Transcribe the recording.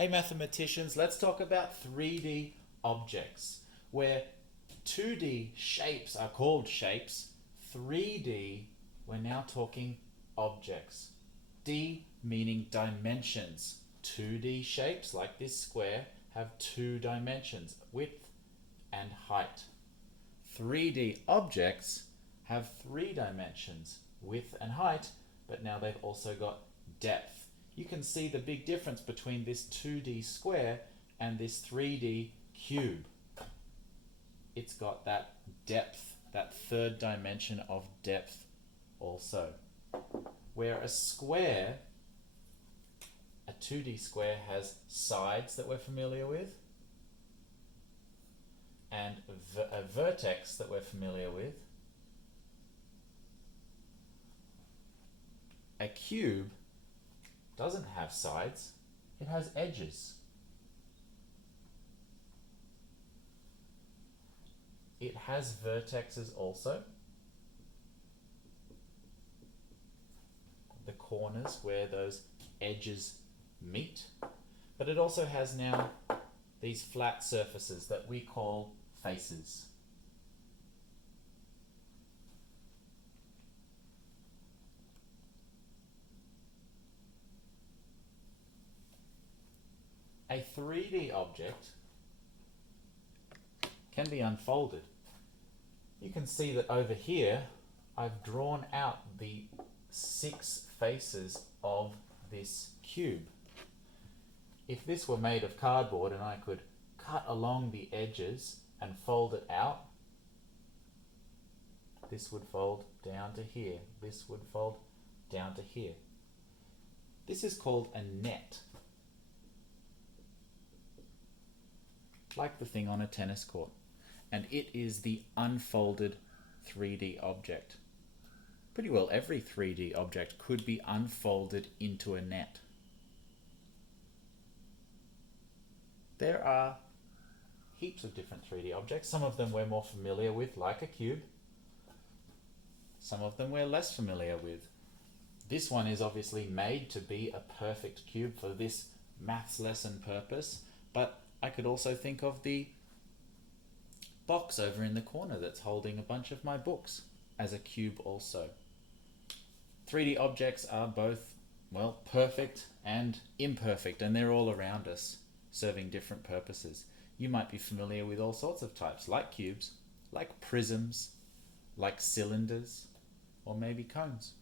Hey mathematicians, let's talk about 3D objects, where 2D shapes are called shapes, 3D, we're now talking objects. D meaning dimensions. 2D shapes, like this square, have 2 dimensions, width and height. 3D objects have 3 dimensions, width and height, but now they've also got depth. You can see the big difference between this 2D square and this 3D cube. It's got that depth, that third dimension of depth also. Where a square, a 2D square, has sides that we're familiar with and a vertex that we're familiar with. A cube doesn't have sides, it has edges. It has vertexes also, the corners where those edges meet, but it also has now these flat surfaces that we call faces. A 3D object can be unfolded. You can see that over here I've drawn out the 6 faces of this cube. If this were made of cardboard and I could cut along the edges and fold it out, this would fold down to here, this would fold down to here. This is called a net, like the thing on a tennis court, and it is the unfolded 3D object. Pretty well every 3D object could be unfolded into a net. There are heaps of different 3D objects. Some of them we're more familiar with, like a cube. Some of them we're less familiar with. This one is obviously made to be a perfect cube for this maths lesson purpose, but I could also think of the box over in the corner that's holding a bunch of my books as a cube also. 3D objects are both, well, perfect and imperfect, and they're all around us, serving different purposes. You might be familiar with all sorts of types, like cubes, like prisms, like cylinders, or maybe cones.